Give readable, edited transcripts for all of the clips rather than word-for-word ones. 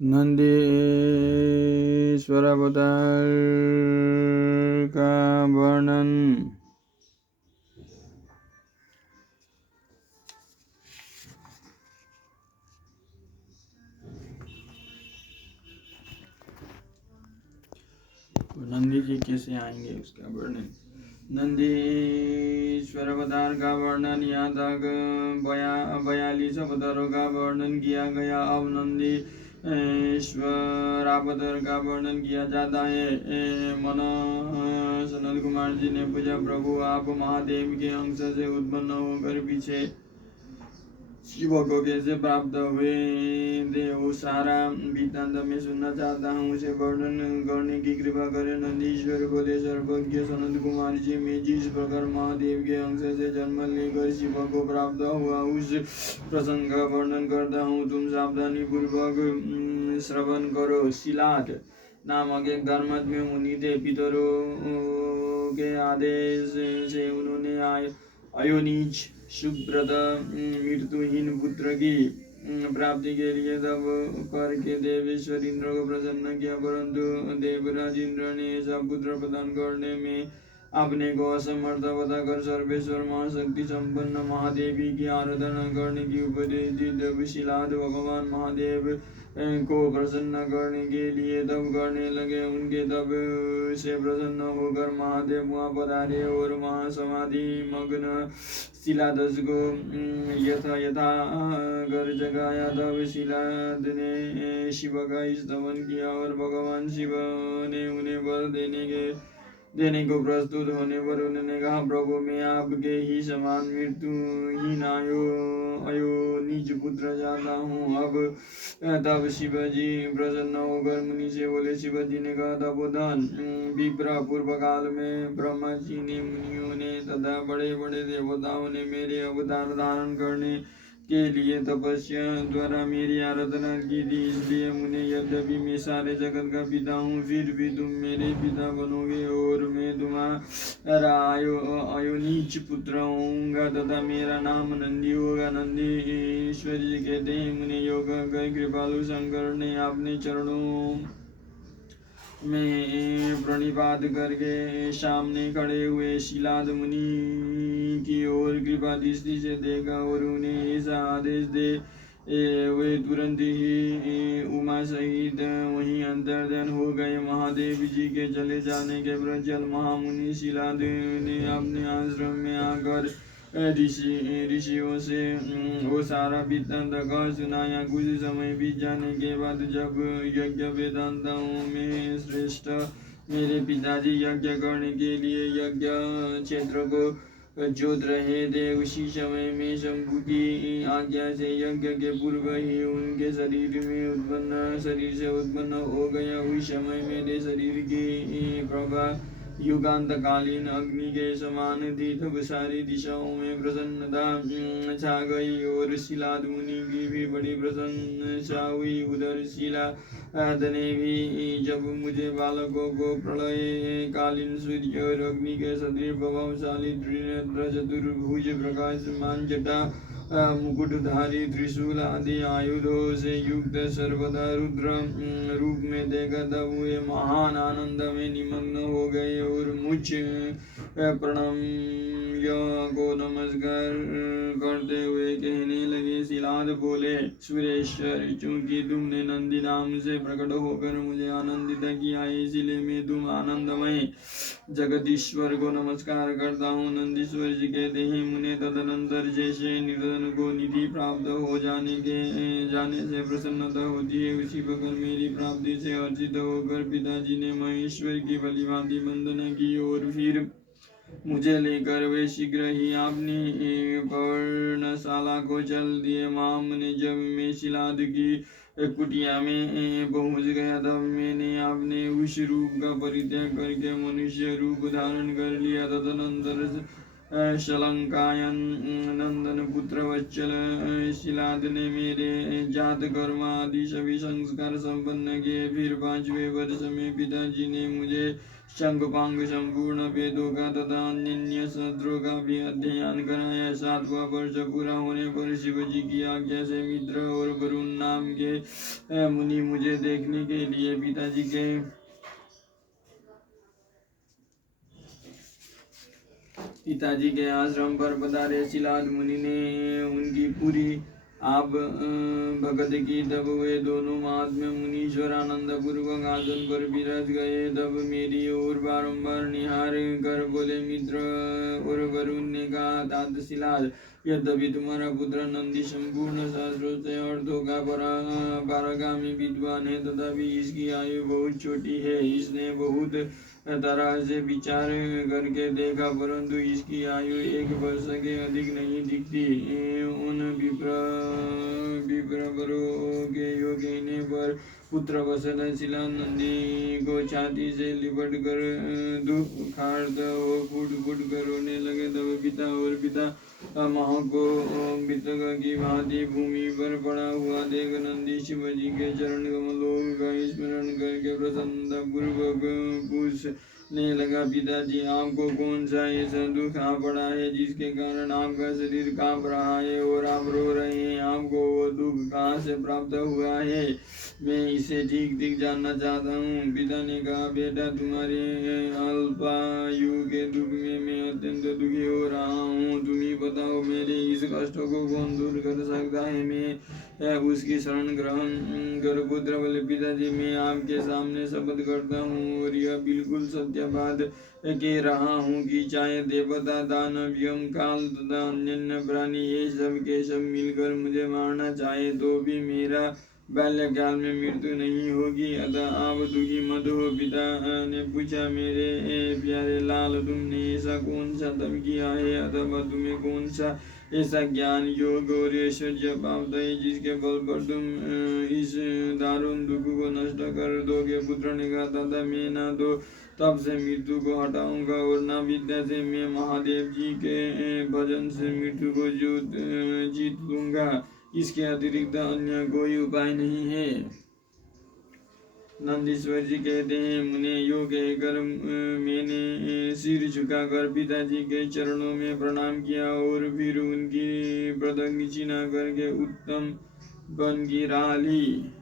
नंदीश्वर अवतार का वर्णन। नंदी जी कैसे आएंगे उसका वर्णन। नंदीश्वर अवतार का वर्णन यहाँ तक 42 अवतारों का वर्णन किया गया। अब नंदी ईश्वर अवतार का वर्णन किया जाता है। मन सनत कुमार जी ने पूछा, प्रभु आप महादेव के अंश से उत्पन्न होकर पीछे शिव को कैसे प्राप्त हुए थे, वो सारा वृत्तांत मैं सुनना चाहता हूँ, उसे वर्णन करने की कृपा करें। नंदीश्वर बोले, सर्वज्ञ सनत कुमार जी, मैं जिस प्रकार महादेव के अंश से जन्म लेकर शिव को प्राप्त हुआ उस प्रसंग का वर्णन करता हूँ, तुम सावधानी पूर्वक श्रवण करो। शिलाद नामक एक धर्मात्मा मुनि थे। पितरों के आदेश से उन्होंने अयोनिज सुब्रत मृत्युहीन पुत्र की प्राप्ति के लिए तब करके देवेश्वर इंद्र को प्रसन्न किया, परंतु देवराज इंद्र ने ऐसा पुत्र प्रदान करने में अपने को असमर्थ बताकर सर्वेश्वर महाशक्ति संपन्न महादेवी की आराधना करने की उपदेश दी। तब शिलाद भगवान महादेव को प्रसन्न करने के लिए तब करने लगे। उनके तब से प्रसन्न होकर महादेव वहाँ पधारे और वहाँ समाधि मग्न शिलादस को यथा कर जगाया। तब शिलाद ने शिव का स्तवन किया और भगवान शिव ने उन्हें वर देने को प्रस्तुत होने पर उन्होंने कहा, प्रभु मैं आपके ही समान मृत्युहीन अयोनिज पुत्र चाहता हूँ। अब तब शिवजी प्रसन्न होकर मुनि से बोले। शिवजी ने कहा, तपोधन विप्र, पूर्व काल में ब्रह्मा जी ने, मुनियों ने तथा बड़े बड़े देवताओं ने मेरे अवतार धारण करने के लिए तपस्या द्वारा मेरी आराधना की थी। इसलिए मुने, यद्यपि मैं सारे जगत का पिता हूँ, फिर भी तुम मेरे पिता बनोगे और मैं तुम्हारा अयोनिज पुत्र होऊंगा तथा मेरा नाम नंदी होगा। नंदी ईश्वर जी कहते हैं, मुने योग कर कृपालु शंकर ने अपने चरणों में प्रणिपात करके सामने खड़े हुए शिलाद मुनि की ओर कृपा दृष्टि से देखा और उन्हें ऐसा आदेश दे वे तुरंत ही उमा सहित वहीं अंतर्धान हो गए। महादेव जी के चले जाने के प्रचल महामुनि शिलाद ने अपने आश्रम में आकर ऋषियों से वो सारा वृत्तांत कह सुनाया। कुछ समय बीत जाने के बाद जब यज्ञ वेदांताओं में श्रेष्ठ मेरे पिताजी यज्ञ करने के लिए यज्ञ क्षेत्र को जोत रहे थे, उसी समय में शंभु की आज्ञा से यज्ञ के पूर्व ही उनके शरीर से उत्पन्न हो गया। उस समय मेरे शरीर की प्रभा युगांत कालीन अग्नि के समान थी। तब सारी दिशाओं में प्रसन्नता छा गई और शिलाद मुनि की भी बड़ी प्रसन्नता हुई। उधर शिलाद ने भी जब मुझे बालकों को प्रलय कालीन सूर्य और अग्नि के सदृश प्रभावशाली त्रिनेत्र चतुर्भुज प्रकाशमान जटा मुकुटधारी त्रिशूल आदि आयुधों से युक्त सर्वदा रुद्र रूप में देखा। तब वे महान आनंद में निमग्न हो गए और मुझ प्रणम्य को नमस्कार करते हुए कहने लगे। शिलाद बोले, सुरेश्वर, चूंकि तुमने नंदी नाम से प्रकट होकर मुझे आनंदित किया, इसलिए मैं तुम आनंदमय जगदीश्वर को नमस्कार करता हूँ। नंदीश्वर जी कहते हैं, मुने तदनंतर जैसे निर्धन को निधि प्राप्त हो जाने से प्रसन्नता होती है, उसी प्रकार मेरी प्राप्ति से अर्जित होकर पिताजी ने महेश्वर की भलीभांति वंदना की और फिर मुझे लेकर वे शीघ्र ही अपनी पर्णशाला को चल दिए। माम ने जब मैं शिलाद की कुटिया में पहुंच गया तब मैंने अपने उस रूप का परित्याग करके मनुष्य रूप धारण कर लिया। तदनंतर शलंकायन नंदन पुत्र वत्सल शिलाद ने मेरे जात कर्म आदि सभी संस्कार संपन्न किए। फिर 5वें वर्ष में पिताजी ने मुझे शंखपांग संपूर्ण वेदों का तथा अन्य शास्त्रों का भी अध्ययन कराया। 7वां वर्ष पूरा होने पर शिव जी की आज्ञा से मित्र और वरुण नाम के मुनि मुझे देखने के लिए पिताजी के आश्रम पर पधारे। शिलाद मुनि ने उनकी पूरी आप भगत की। तब वे दोनों महात्मा मुनीश्वर आनंद पूर्वक आसन पर विराज गए। तब मेरी ओर बारंबार निहार कर बोले, मित्र और वरुण ने कहा, तात शिलाद, यद्यपि तुम्हारा पुत्र नंदी संपूर्ण शास्त्रों से अर्थों का पारगामी विद्वान है, तथापि इसकी आयु बहुत छोटी है। इसने बहुत तरह से विचार करके देखा, परंतु इसकी आयु 1 वर्ष के अधिक नहीं दिखती। उन विप्रवरों के योग कहने पर पुत्र वत्सल शिला नंदी को छाती से लिपट कर दुखार्त हो फुट कर रोने लगे। तब पिता और पिता माँ को मृतक की भांति भूमि पर पड़ा हुआ देख नंदी शिव जी के चरण कमलों का स्मरण करके प्रसन्नता पूर्वक पूछने लगा, पिताजी, आपको कौन सा ऐसा दुख आ पड़ा है जिसके कारण आपका शरीर कांप रहा है और आप रो रहे हैं? आपको वो दुख कहाँ से प्राप्त हुआ है? मैं इसे ठीक जानना चाहता हूँ। पिता ने कहा, बेटा, तुम्हारे अल्पायु के दुख में मैं अत्यंत दुखी हो रहा हूँ। तुम ही बताओ, मेरे इस कष्ट को कौन दूर कर सकता है? मैं उसकी शरण ग्रहण करो। पुत्र बोले, पिताजी, मैं आपके सामने शपथ करता हूँ और यह बिल्कुल सत्य बात कह रहा हूँ कि चाहे देवता, दानव, यम, काल तथा अन्य प्राणी ये सब के सब मिलकर मुझे मारना चाहे तो भी मेरा बाल्यकाल में मृत्यु नहीं होगी। अतः आप दुखी मत हो। पिता ने पूछा, मेरे प्यारे लाल, तुमने ऐसा कौन सा तप किया है अथवा तुम्हें कौन सा ऐसा ज्ञान, योग और ऐश्वर्य प्राप्त है जिसके बल पर तुम इस दारुण दुख को नष्ट कर दोगे? पुत्र ने कहा, दादा, मैं ना तो तब से मृत्यु को हटाऊंगा और न विद्या से मैं महादेव जी के भजन से मृत्यु को जीत लूंगा। इसके अतिरिक्त अन्य कोई उपाय नहीं है। नंदीश्वर जी कहते हैं, मुने यो कहकर मैंने सिर झुकाकर पिताजी के चरणों में प्रणाम किया और फिर उनकी प्रदक्षिणा करके उत्तम वन की राह ली।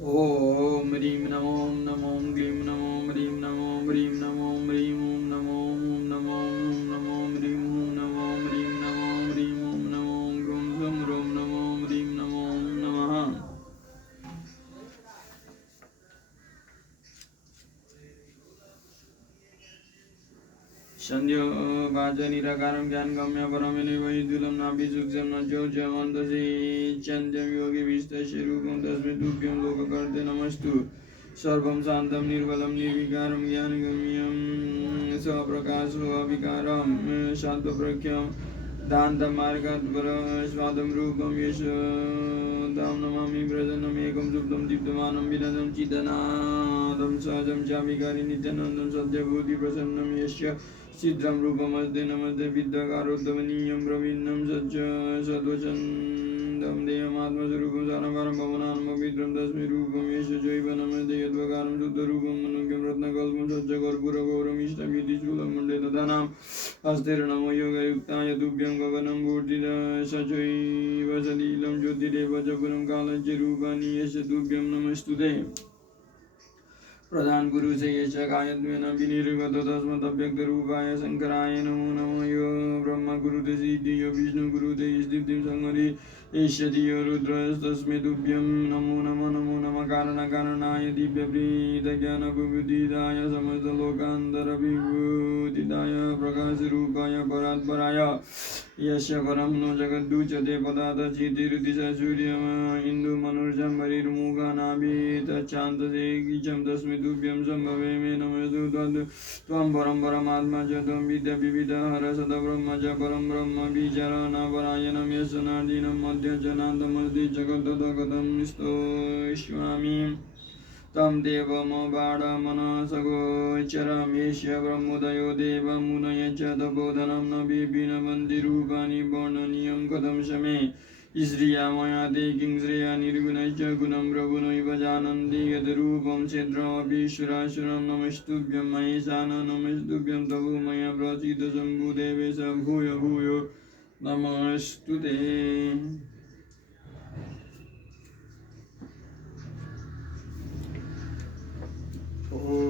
ओम ह्रीं नमो नमो क्लीं नमो ह्रीं नमो ह्रीं नमो ह्रीं ओम नमो नमो नमो ह्रीं ओम नमो ह्रीं नमो ह्रीं ओम नमो गुं गुं रोम नमो ह्रीं नमो नमः। संध्यो वाच निराकारं ज्ञानगम्य परमेनैवैद्युलं नाभि सूक्ष्मं न चौचमन्तसे चन्द्रं योगी विस्तस्य रूपं तस्मै तुभ्यं लोककर्ते नमस्तु। सर्वं शान्तं निर्मलं निर्विकारं ज्ञानगम्यं स्वप्रकाशो अविकारं शान्तप्रज्ञं दान्तमार्गात्परस्वादं रूपं यशोदां नमामि व्रजनमेकं सुप्तं दीप्तमानं विनदं चिदनादं सहजं चाविकारि नित्यानन्दं सत्यभूतिप्रसन्नं यस्य चित्रं रूपमस्ते नमस्ते विद्याकारोत्तमनीयं प्रवीणं सद्वचन्दं देहमात्मस्वरूपं सारकारं भवनानं पवित्रं तस्मै रूपं यश चैव नमस्ते यद्वकारं शुद्धरूपं मनोज्ञं रत्नकल्पं स्वच्छकर्पूरगौरमिष्टभीतिशूलं मण्डे दधानां हस्तेर्नमो योगयुक्ताय तुभ्यं गगनं भूर्तिदशचैव सलीलं ज्योतिरेव च पुरं कालं च रूपाणि यस्य तुभ्यं नमस्तुते। प्रधान गुरु से यश गायत्वेन विनिर्गत तस्मदव्यक्त रूपाय शंकराय नमो नमः। यो ब्रह्म गुरुते सिद्धि, यो विष्णु गुरुते स्थितिं संहरि एष्यति, यो रुद्रस्तस्मै तुभ्यं नमो नमः। नमो नमः कारणकारणाय दिव्यप्रीतज्ञानबुद्धिदाय समस्तलोकान्तरविभूतिदाय प्रकाशरूपाय परात्पराय यस्य परं नो जगद्दुच्यते पदार्थचितिरुदिश सूर्यम इन्दुमनुर्जम्बरिर्मुखानाभितच्छान्तसे कीचं तस्मै तुभ्यं सम्भवे मे नमस्तु त्वं परं परमात्मा च त्वं विद्याविविधहर सदब्रह्म च परं ब्रह्म विचारणापरायणं यस्य नार्दिनं मध्य च नान्तमस्ति जगत्तदगतं स्तोष्यामि तं देवमबाडमनसगोचरमेष्य ब्रह्मोदयो देवमुनय च तपोधनं न विभिन्नवन्ति रूपाणि वर्णनीयं कथं शमे श्रिया मया ते किं श्रेया निर्गुणश्च गुणं प्रभुनैव जानन्ति यद्रूपं क्षेत्रमपि सुरासुरं नमस्तुभ्यं महेशान नमस्तुभ्यं तवो मया प्रसीदशम्भुदेवेश भूय भूयो नमस्तुते ॐ